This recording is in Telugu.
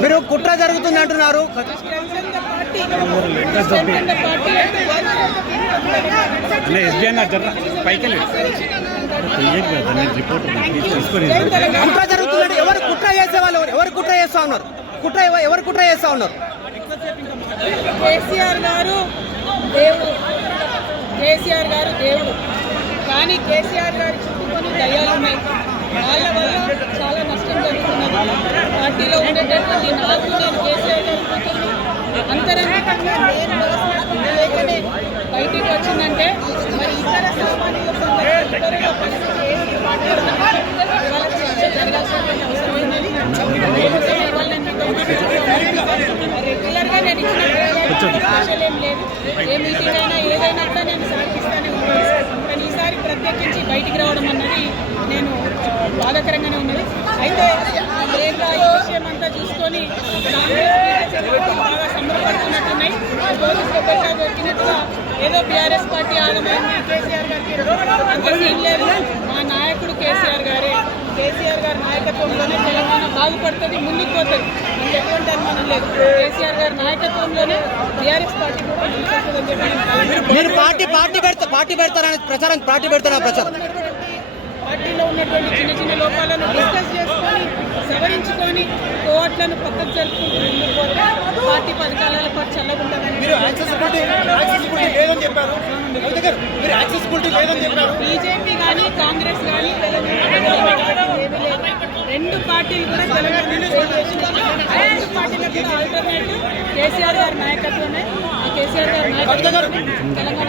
మీరు కుట్ర జరుగుతుంది అంటున్నారు. కుట్ర జరుగుతుందంటే ఎవరు కుట్ర చేసే వాళ్ళు? ఎవరు? కుట్ర చేస్తా ఉన్నారు? కుట్ర ఎవ- ఎవరు కుట్ర చేస్తా ఉన్నారు? కేసీఆర్ గారు దేవుడు. కేసీఆర్ గారు దేవుడు. కానీ కేసీఆర్ గారి చుట్టుకొని దయ్యాలు ఉన్నాయి వాళ్ళ వల్ల చాలా నష్టం జరుగుతున్నది. పార్టీలో ఉండేటటువంటి నాకు నేను కేసీఆర్ గారి కూతురు అంతరంగికంగా నేను లేకనే బయటికి వచ్చిందంటే మరి ఇతర సామాన్యుల సందర్భంలో ఇతరుల పరిస్థితి ఏంటి? మాట్లాడుతున్నారు అవసరం ఏంటని రెగ్యులర్గా నేను ఇచ్చిన స్పెషల్ ఏం లేదు ఏ మీటింగ్ అయినా ఏదైనా కూడా నేను బాధాకరంగానే ఉన్నది. అయితే ఏంటో ఈ విషయం అంతా చూసుకొని బాగా సంబరపడుతున్నట్టున్నాయి. పోలీసులు పెట్టా దొరికినట్టుగా ఏదో బీఆర్ఎస్ పార్టీ ఆగమైంది కేసీఆర్ గారికి అంత సీన్ లేదు. మా నాయకుడు కేసీఆర్ గారే. కేసీఆర్ గారి నాయకత్వంలోనే తెలంగాణ బాగుపడుతుంది ముందుకు పోతుంది. మనకి ఎటువంటి అనుమానం లేదు. కేసీఆర్ గారి నాయకత్వంలోనే బీఆర్ఎస్ పార్టీ కూడా ముందుకెళ్తుందని చెప్పి నేను పార్టీ పార్టీ పెడతా పార్టీ పెడతారని ప్రచారం పార్టీ పెడతారా ప్రచారం? పార్టీలో ఉన్నటువంటి చిన్న చిన్న లోపాలను డిస్కస్ చేసుకొని సవరించుకొని కోవట్లను పక్కకు జరుపుకుంటూ పోతే పార్టీ పథకాల పాటు చల్లగుంటామని బీజేపీ కానీ కాంగ్రెస్ కానీ రెండు పార్టీలు కూడా రెండు పార్టీలకు కూడా ఆల్టర్నేటివ్. కేసీఆర్ గారి నాయకత్వమే. కేసీఆర్ గారి నాయకత్వమే తెలంగాణ